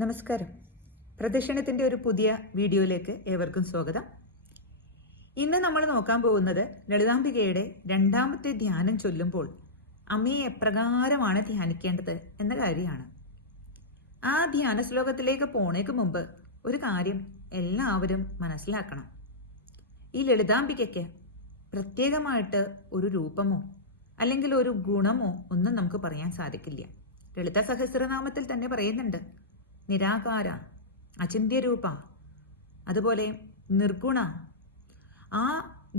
നമസ്കാരം. പ്രദക്ഷിണത്തിൻ്റെ ഒരു പുതിയ വീഡിയോയിലേക്ക് ഏവർക്കും സ്വാഗതം. ഇന്ന് നമ്മൾ നോക്കാൻ പോകുന്നത് ലളിതാംബികയുടെ രണ്ടാമത്തെ ധ്യാനം ചൊല്ലുമ്പോൾ അമ്മയെ എപ്രകാരമാണ് ധ്യാനിക്കേണ്ടത് എന്ന കാര്യമാണ്. ആ ധ്യാന ശ്ലോകത്തിലേക്ക് പോണേക്ക് മുമ്പ് ഒരു കാര്യം എല്ലാവരും മനസ്സിലാക്കണം. ഈ ലളിതാംബികയ്ക്ക് പ്രത്യേകമായിട്ട് ഒരു രൂപമോ അല്ലെങ്കിൽ ഒരു ഗുണമോ ഒന്നും നമുക്ക് പറയാൻ സാധിക്കില്ല. ലളിത സഹസ്രനാമത്തിൽ തന്നെ പറയുന്നുണ്ട്, നിരാകാര, അചിന്ത്യരൂപ, അതുപോലെ നിർഗുണ. ആ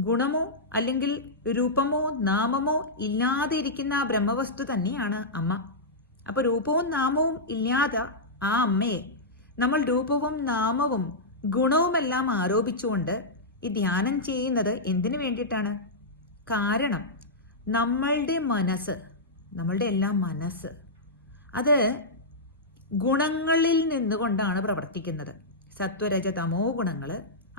ഗുണമോ അല്ലെങ്കിൽ രൂപമോ നാമമോ ഇല്ലാതെ ഇരിക്കുന്ന ആ ബ്രഹ്മവസ്തു തന്നെയാണ് അമ്മ. അപ്പോൾ രൂപവും നാമവും ഇല്ലാതെ ആ അമ്മയെ നമ്മൾ രൂപവും നാമവും ഗുണവുമെല്ലാം ആരോപിച്ചുകൊണ്ട് ഈ ധ്യാനം ചെയ്യുന്നത് എന്തിനു വേണ്ടിയിട്ടാണ്? കാരണം നമ്മളുടെ മനസ്സ്, നമ്മളുടെ എല്ലാം മനസ്സ് അത് ഗുണങ്ങളിൽ നിന്നുകൊണ്ടാണ് പ്രവർത്തിക്കുന്നത്. സത്വരജ തമോ ഗുണങ്ങൾ,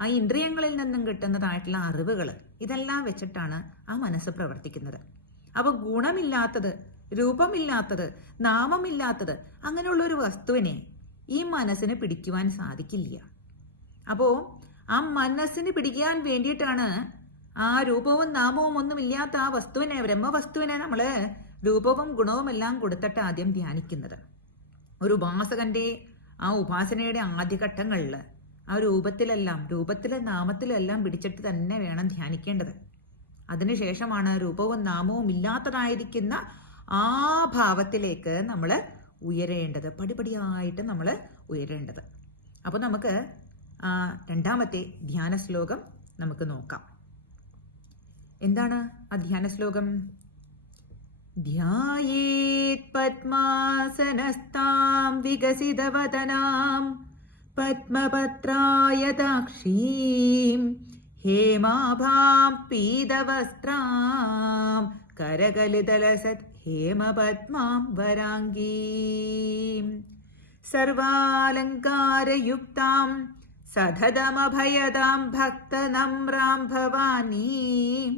ആ ഇന്ദ്രിയങ്ങളിൽ നിന്നും കിട്ടുന്നതായിട്ടുള്ള അറിവുകൾ, ഇതെല്ലാം വെച്ചിട്ടാണ് ആ മനസ്സ് പ്രവർത്തിക്കുന്നത്. അപ്പോൾ ഗുണമില്ലാത്തത്, രൂപമില്ലാത്തത്, നാമമില്ലാത്തത് അങ്ങനെയുള്ള ഒരു വസ്തുവിനെ ഈ മനസ്സിന് പിടിക്കുവാൻ സാധിക്കില്ല. അപ്പോൾ ആ മനസ്സിന് പിടിക്കാൻ വേണ്ടിയിട്ടാണ് ആ രൂപവും നാമവും ഒന്നും ഇല്ലാത്ത ആ വസ്തുവിനെ, ബ്രഹ്മവസ്തുവിനെ നമ്മൾ രൂപവും ഗുണവും എല്ലാം കൊടുത്തിട്ട് ആദ്യം ധ്യാനിക്കുന്നത്. ഒരു ഉപാസകന്റെ ആ ഉപാസനയുടെ ആദ്യഘട്ടങ്ങളിൽ ആ രൂപത്തിലും നാമത്തിലും എല്ലാം പിടിച്ചിട്ട് തന്നെ വേണം ധ്യാനിക്കേണ്ടത്. അതിനുശേഷമാണ് രൂപവും നാമവും ഇല്ലാത്തതായിരിക്കുന്ന ആ ഭാവത്തിലേക്ക് നമ്മൾ ഉയരേണ്ടത്, പടിപടിയായിട്ട് നമ്മൾ ഉയരേണ്ടത്. അപ്പോൾ നമുക്ക് രണ്ടാമത്തെ ധ്യാന ശ്ലോകം നമുക്ക് നോക്കാം. എന്താണ് ആ ധ്യാന ശ്ലോകം? ധ്യായേത് പദ്മാസനസ്താം വികസിതവദനാം പദ്മപത്രായതാക്ഷീം ഹേമാഭാം പീതവസ്ത്രാം കരകലിതലസത് ഹേമപദ്മാം വരാംഗീം സർവാലങ്കാരയുക്താം സതതമഭയദാം ഭക്തനമ്രാം ഭവാനീം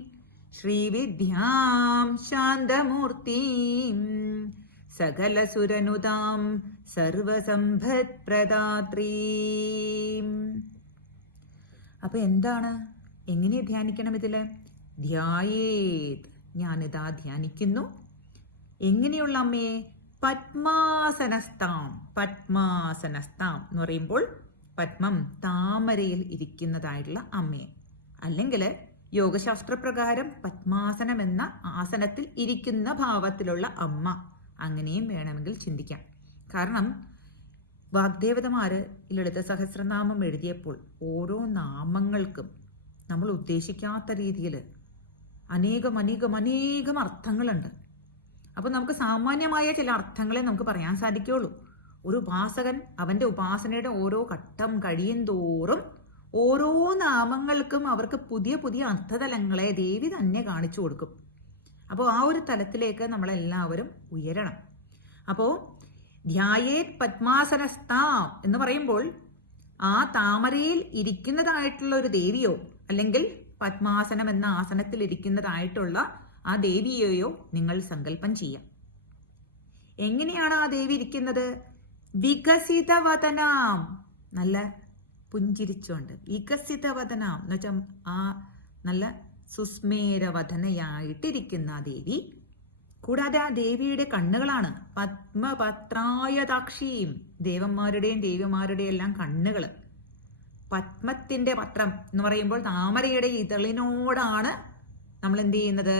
ശ്രീവിദ്യാം ശാന്തമൂർത്തിം സകലസുരനുതാം സർവസമ്പത് പ്രദാത്രീം. അപ്പൊ എന്താണ്, എങ്ങനെ ധ്യാനിക്കണം ഇതില്? ധ്യായേത്, ഞാനിതാ ധ്യാനിക്കുന്നു. എങ്ങനെയുള്ള അമ്മയെ? പദ്മാസനസ്താം. പദ്മാസനസ്താം എന്ന് പറയുമ്പോൾ പദ്മം, താമരയിൽ ഇരിക്കുന്നതായിട്ടുള്ള അമ്മയെ, അല്ലെങ്കിൽ യോഗശാസ്ത്രപ്രകാരം പദ്മാസനം എന്ന ആസനത്തിൽ ഇരിക്കുന്ന ഭാവത്തിലുള്ള അമ്മ, അങ്ങനെയും വേണമെങ്കിൽ ചിന്തിക്കാം. കാരണം വാഗ്ദേവതമാര് ലളിത സഹസ്രനാമം എഴുതിയപ്പോൾ ഓരോ നാമങ്ങൾക്കും നമ്മൾ ഉദ്ദേശിക്കാത്ത രീതിയിൽ അനേകം അർത്ഥങ്ങളുണ്ട്. അപ്പോൾ നമുക്ക് സാമാന്യമായ ചില അർത്ഥങ്ങളെ നമുക്ക് പറയാൻ സാധിക്കുള്ളൂ. ഒരു ഉപാസകൻ അവൻ്റെ ഉപാസനയുടെ ഓരോ ഘട്ടം കഴിയും തോറും ഓരോ നാമങ്ങൾക്കും അവർക്ക് പുതിയ പുതിയ അർത്ഥതലങ്ങളെ ദേവി തന്നെ കാണിച്ചു കൊടുക്കും. അപ്പോൾ ആ ഒരു തലത്തിലേക്ക് നമ്മളെല്ലാവരും ഉയരണം. അപ്പോൾ ധ്യായേത് പദ്മാസനസ്താം എന്ന് പറയുമ്പോൾ ആ താമരയിൽ ഇരിക്കുന്നതായിട്ടുള്ള ഒരു ദേവിയോ അല്ലെങ്കിൽ പദ്മാസനം എന്ന ആസനത്തിൽ ഇരിക്കുന്നതായിട്ടുള്ള ആ ദേവിയെയോ നിങ്ങൾ സങ്കല്പം ചെയ്യാം. എങ്ങനെയാണ് ആ ദേവി ഇരിക്കുന്നത്? വികസിതവദനാം, നല്ല പുഞ്ചിരിച്ചുകൊണ്ട്. വികസിതവദനാം എന്ന് വെച്ചാൽ ആ നല്ല സുസ്മേരവദനയായിട്ടിരിക്കുന്ന ആ ദേവി. കൂടാതെ ആ ദേവിയുടെ കണ്ണുകളാണ് പത്മപത്രായതാക്ഷീം, ദേവന്മാരുടെയും ദേവിമാരുടെയും എല്ലാം കണ്ണുകൾ. പത്മത്തിന്റെ പത്രം എന്ന് പറയുമ്പോൾ താമരയുടെ ഇതളിനോടാണ് നമ്മൾ എന്ത് ചെയ്യുന്നത്?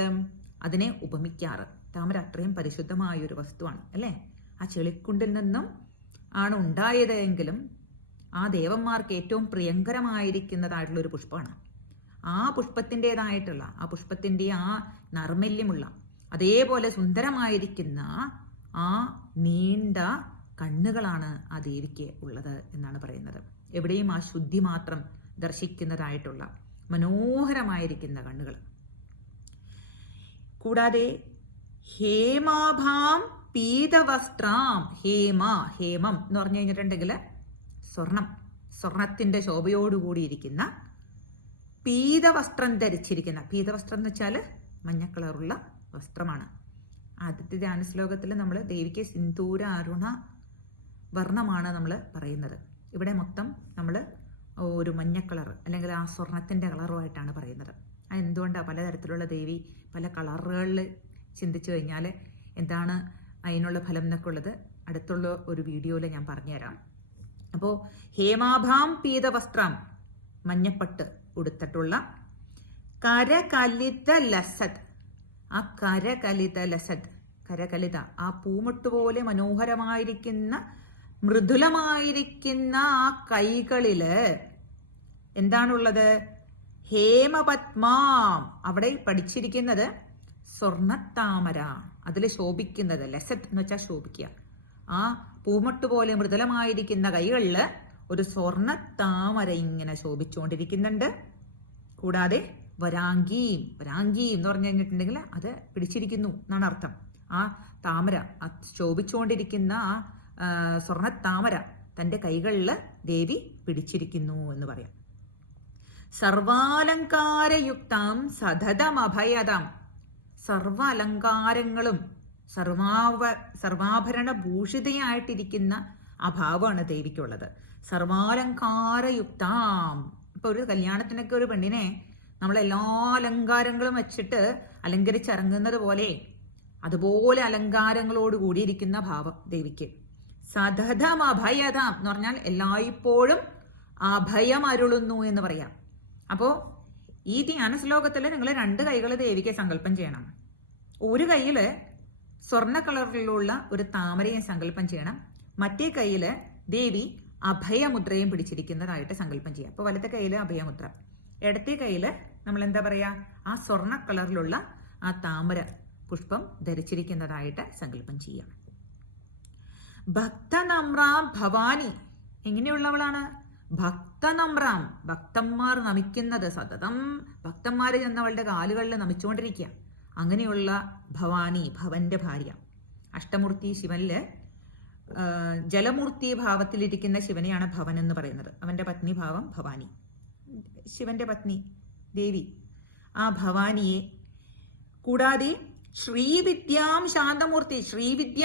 അതിനെ ഉപമിക്കാറ്. താമര അത്രയും പരിശുദ്ധമായൊരു വസ്തുവാണ് അല്ലേ? ആ ചെളിക്കുണ്ടിൽ നിന്നും ആണ് ഉണ്ടായത് എങ്കിലും ആ ദേവന്മാർക്ക് ഏറ്റവും പ്രിയങ്കരമായിരിക്കുന്നതായിട്ടുള്ള ഒരു പുഷ്പമാണ്. ആ പുഷ്പത്തിൻ്റെതായിട്ടുള്ള, ആ പുഷ്പത്തിൻ്റെ ആ നർമ്മല്യമുള്ള, അതേപോലെ സുന്ദരമായിരിക്കുന്ന ആ നീണ്ട കണ്ണുകളാണ് ആ ദേവിക്ക് ഉള്ളത് എന്നാണ് പറയുന്നത്. എവിടെയും ആ ശുദ്ധി മാത്രം ദർശിക്കുന്നതായിട്ടുള്ള മനോഹരമായിരിക്കുന്ന കണ്ണുകൾ. കൂടാതെ ഹേമാഭാം പീതവസ്ത്രാം. ഹേമം എന്ന് പറഞ്ഞു കഴിഞ്ഞിട്ടുണ്ടെങ്കിൽ സ്വർണത്തിന്റെ ശോഭയോടുകൂടിയിരിക്കുന്ന പീതവസ്ത്രം ധരിച്ചിരിക്കുന്ന, പീതവസ്ത്രം എന്ന് വെച്ചാൽ മഞ്ഞ കളറുള്ള വസ്ത്രമാണ്. ആദ്യത്തെ ധ്യാന ശ്ലോകത്തിൽ നമ്മൾ ദേവിക്ക് സിന്ദൂര അരുണ വർണ്ണമാണ് നമ്മൾ പറയുന്നത്. ഇവിടെ മൊത്തം നമ്മൾ ഒരു മഞ്ഞ കളർ അല്ലെങ്കിൽ ആ സ്വർണത്തിൻ്റെ കളറുമായിട്ടാണ് പറയുന്നത്. എന്തുകൊണ്ടാണ് പലതരത്തിലുള്ള ദേവി പല കളറുകളിൽ ചിന്തിച്ചു കഴിഞ്ഞാൽ എന്താണ് അതിനുള്ള ഫലം എന്നൊക്കെ ഉള്ളത് അടുത്തുള്ള ഒരു വീഡിയോയിൽ ഞാൻ പറഞ്ഞുതരാം. അപ്പോൾ ഹേമാഭാം പീതവസ്ത്രം, മഞ്ഞപ്പട്ട് ഉടുത്തിട്ടുള്ള കരകലിത ലസത്, ആ കരകലിത ലസത്, കരകലിത ആ പൂമുട്ട് പോലെ മനോഹരമായിരിക്കുന്ന മൃദുലമായിരിക്കുന്ന ആ കൈകളില് എന്താണുള്ളത്? ഹേമപത്മാം, അവിടെ പഠിച്ചിരിക്കുന്നത് സ്വർണത്താമര, അതിൽ ശോഭിക്കുന്നത്. ലസത് എന്ന് വെച്ചാൽ ശോഭിക്കുക. ആ പൂമുട്ട് പോലെ മൃദുലമായിരിക്കുന്ന കൈകളിൽ ഒരു സ്വർണത്താമര ഇങ്ങനെ ശോഭിച്ചുകൊണ്ടിരിക്കുന്നുണ്ട്. കൂടാതെ വരാംഗീം, വരാംഗീം എന്ന് പറഞ്ഞു കഴിഞ്ഞിട്ടുണ്ടെങ്കിൽ അത് പിടിച്ചിരിക്കുന്നു എന്നാണ് അർത്ഥം. ആ താമര, ആ ശോഭിച്ചുകൊണ്ടിരിക്കുന്ന ആ സ്വർണത്താമര തൻ്റെ കൈകളിൽ ദേവി പിടിച്ചിരിക്കുന്നു എന്ന് പറയാം. സർവാലങ്കാരയുക്താം സതതമഭയതാം, സർവ അലങ്കാരങ്ങളും സർവാഭരണ ഭൂഷിതയായിട്ടിരിക്കുന്ന ആ ഭാവമാണ് ദേവിക്കുള്ളത്. സർവാലങ്കാരയുക്താം. ഇപ്പൊ ഒരു കല്യാണത്തിനൊക്കെ ഒരു പെണ്ണിനെ നമ്മളെല്ലാ അലങ്കാരങ്ങളും വെച്ചിട്ട് അലങ്കരിച്ചിറങ്ങുന്നത് പോലെ അതുപോലെ അലങ്കാരങ്ങളോട് കൂടിയിരിക്കുന്ന ഭാവം ദേവിക്ക്. സതതം അഭയതാം എന്ന് പറഞ്ഞാൽ എല്ലായ്പ്പോഴും അഭയം അരുളുന്നു എന്ന് പറയാം. അപ്പോൾ ഈ ധ്യാന ശ്ലോകത്തിൽ നിങ്ങൾ 2 കൈകൾ ദേവിക്ക് സങ്കല്പം ചെയ്യണം. ഒരു കൈയിൽ സ്വർണ്ണ കളറിലുള്ള ഒരു താമരയും സങ്കല്പം ചെയ്യണം. മറ്റേ കൈയിൽ ദേവി അഭയമുദ്രയും പിടിച്ചിരിക്കുന്നതായിട്ട് സങ്കല്പം ചെയ്യാം. അപ്പോൾ വലത്തെ കയ്യിൽ അഭയമുദ്ര, ഇടത്തെ കയ്യിൽ നമ്മൾ എന്താ പറയുക, ആ സ്വർണ്ണ കളറിലുള്ള ആ താമര പുഷ്പം ധരിച്ചിരിക്കുന്നതായിട്ട് സങ്കല്പം ചെയ്യാം. ഭക്തനമ്രാം ഭവാനി, എങ്ങനെയുള്ളവളാണ്? ഭക്തനമ്രാം, ഭക്തന്മാർ നമിക്കുന്നത്, സതതം ഭക്തന്മാർ ചെന്നവളുടെ കാലുകളിൽ നമിച്ചുകൊണ്ടിരിക്കുക. അങ്ങനെയുള്ള ഭവാനി, ഭവന്റെ ഭാര്യ. അഷ്ടമൂർത്തി ശിവനില് ജലമൂർത്തി ഭാവത്തിലിരിക്കുന്ന ശിവനെയാണ് ഭവൻ എന്ന് പറയുന്നത്. അവന്റെ പത്നി ഭാവം ഭവാനി, ശിവന്റെ പത്നി ദേവി. ആ ഭവാനിയെ കൂടാതെ ശ്രീവിദ്യാം ശാന്തമൂർത്തി, ശ്രീവിദ്യ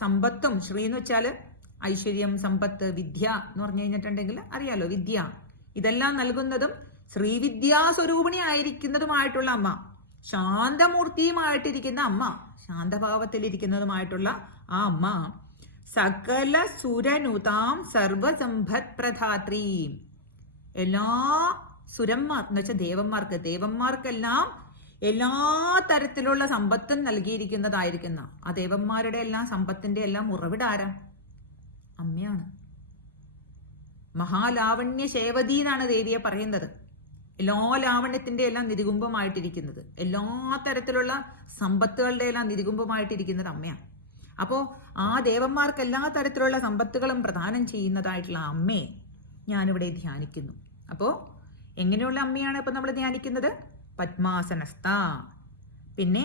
സമ്പത്തും, ശ്രീ എന്ന് വെച്ചാൽ ഐശ്വര്യം, സമ്പത്ത്, വിദ്യ എന്ന് പറഞ്ഞു കഴിഞ്ഞിട്ടുണ്ടെങ്കിൽ അറിയാലോ, വിദ്യ ഇതെല്ലാം നൽകുന്നതും ശ്രീവിദ്യാസ്വരൂപിണി ആയിരിക്കുന്നതുമായിട്ടുള്ള അമ്മ, ശാന്തമൂർത്തിയുമായിട്ടിരിക്കുന്ന അമ്മ, ശാന്തഭാവത്തിലിരിക്കുന്നതുമായിട്ടുള്ള ആ അമ്മ സകല സുരനുതാം സർവസമ്പത് പ്രധാത്രീ, എല്ലാ സുരന്മാർ എന്ന് വെച്ചാൽ ദേവന്മാർക്കെല്ലാം എല്ലാ തരത്തിലുള്ള സമ്പത്തും നൽകിയിരിക്കുന്നതായിരിക്കുന്ന ആ ദേവന്മാരുടെ എല്ലാം സമ്പത്തിന്റെ എല്ലാം ഉറവിടാരാ? അമ്മയാണ്. മഹാലാവണ്യ ശേവതി എന്നാണ് ദേവിയെ പറയുന്നത്. എല്ലാ ലാവണ്യത്തിന്റെ എല്ലാം നിരുകുംഭമായിട്ടിരിക്കുന്നത്, എല്ലാ തരത്തിലുള്ള സമ്പത്തുകളുടെ എല്ലാം നിരുകുംഭമായിട്ടിരിക്കുന്നത് അമ്മയാണ്. അപ്പോൾ ആ ദേവന്മാർക്ക് എല്ലാ തരത്തിലുള്ള സമ്പത്തുകളും പ്രദാനം ചെയ്യുന്നതായിട്ടുള്ള അമ്മയെ ഞാനിവിടെ ധ്യാനിക്കുന്നു. അപ്പോൾ എങ്ങനെയുള്ള അമ്മയാണ് ഇപ്പൊ നമ്മൾ ധ്യാനിക്കുന്നത്? പത്മാസനസ്ഥ, പിന്നെ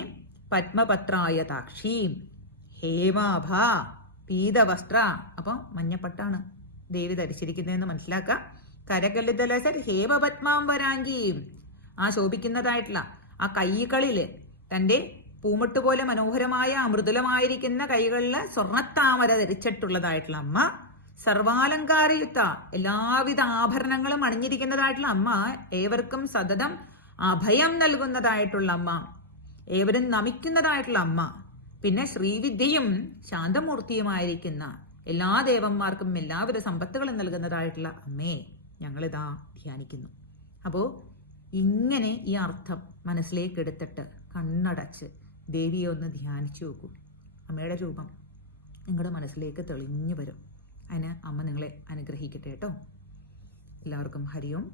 പത്മപത്രായതാക്ഷീം, ഹേമാഭ പീതവസ്ത്ര. അപ്പോൾ മഞ്ഞപ്പട്ടാണ് ദേവി ധരിച്ചിരിക്കുന്നതെന്ന് മനസ്സിലാക്കാം. കരകലിതലസർ ഹേമപത്മാം വരാംഗീം, ആ ശോഭിക്കുന്നതായിട്ടുള്ള ആ കൈകളില് തൻ്റെ പൂമുട്ട് പോലെ മനോഹരമായ അമൃതുലമായിരിക്കുന്ന കൈകളിൽ സ്വർണത്താമര ധരിച്ചിട്ടുള്ളതായിട്ടുള്ള അമ്മ, സർവാലങ്കാരയുക്ത എല്ലാവിധ ആഭരണങ്ങളും അണിഞ്ഞിരിക്കുന്നതായിട്ടുള്ള അമ്മ, ഏവർക്കും സതതം അഭയം നൽകുന്നതായിട്ടുള്ള അമ്മ, ഏവരും നമിക്കുന്നതായിട്ടുള്ള അമ്മ, പിന്നെ ശ്രീവിദ്യയും ശാന്തമൂർത്തിയുമായിരിക്കുന്ന എല്ലാ ദേവന്മാർക്കും എല്ലാവിധ സമ്പത്തുകളും നൽകുന്നതായിട്ടുള്ള അമ്മയെ ഞങ്ങളിതാ ധ്യാനിക്കുന്നു. അപ്പോൾ ഇങ്ങനെ ഈ അർത്ഥം മനസ്സിലേക്ക് എടുത്തിട്ട് കണ്ണടച്ച് ദേവിയെ ഒന്ന് ധ്യാനിച്ചു നോക്കൂ. അമ്മയുടെ രൂപം നിങ്ങളുടെ മനസ്സിലേക്ക് തെളിഞ്ഞു വരും. അതിന് അമ്മ നിങ്ങളെ അനുഗ്രഹിക്കട്ടെ കേട്ടോ. എല്ലാവർക്കും ഹരി ഓം.